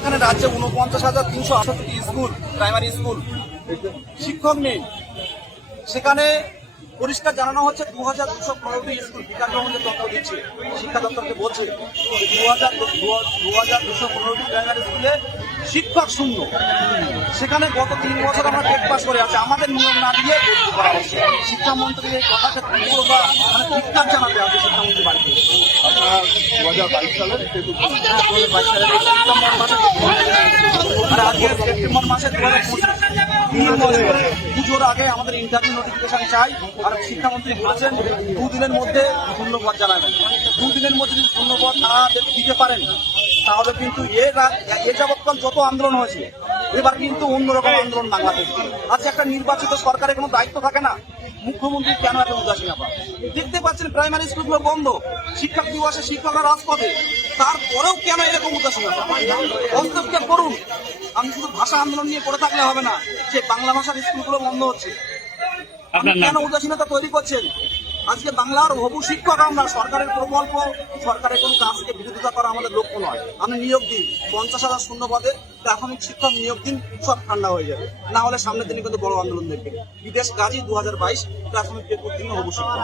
এখানে রাজ্যে 49,368টি school, primary school, শিক্ষক নেই। সেখানে পরিষ্কার জানানো হচ্ছে 2,215টি স্কুল। বিকাশ ভবন যে তথ্য দিচ্ছে, শিক্ষা দপ্তরকে বলছে 2,215টি প্রাইমারি স্কুলে শিক্ষক শূন্য। সেখানে গত 3 বছর আমরা টেট পাস করে আছে, আমাদের নিয়ম না দিয়ে ভর্তি করা হচ্ছে। শিক্ষামন্ত্রী এই কথাকে তীব্র বা ধিক্কার জানাতে হবে শিক্ষামন্ত্রী বাড়িতে। আপনার 2022 সালের আর আজকে সেপ্টেম্বর মাসে 2025 পুজোর আগে আমাদের ইন্টারভিউ নোটিফিকেশন চাই। আর শিক্ষামন্ত্রী বলেছেন 2 দিনের মধ্যে শূন্যপদ জানাবেন। 2 দিনের মধ্যে যদি শূন্যপদ না দিতে পারেন তাহলে কিন্তু এ যাবৎকাল যত আন্দোলন হয়েছে এবার কিন্তু অন্যরকম আন্দোলন বাংলাদেশ। আজকে একটা নির্বাচিত সরকারের কোনো দায়িত্ব থাকে না, মুখ্যমন্ত্রী কেন এত উদাসীনতা? দেখতে পাচ্ছেন প্রাইমারি স্কুলগুলো বন্ধ, শিক্ষক দিবসে শিক্ষকরা রাজপথে, তারপরেও কেন এরকম উদাসীনতা? হস্তক্ষেপ করুন। আমি শুধু ভাষা আন্দোলন নিয়ে করে থাকলে হবে না, যে বাংলা ভাষার স্কুলগুলো বন্ধ হচ্ছে, কেন উদাসীনতা তৈরি করছেন? আজকে বাংলার হবু শিক্ষক আমরা, সরকারের প্রকল্প, সরকারের কোনো কাজকে বিরোধিতা করা আমাদের লক্ষ্য নয়। আমি নিয়োগ দিন 50,000 শূন্য পদে প্রাথমিক শিক্ষক নিয়োগ দিন, সব ঠান্ডা হয়ে যাবে। না হলে সামনের দিনে কিন্তু বড় আন্দোলন দেখবেন। বিদেশ কাজী 2022 প্রাথমিক পেপার দিন হবু শিক্ষক।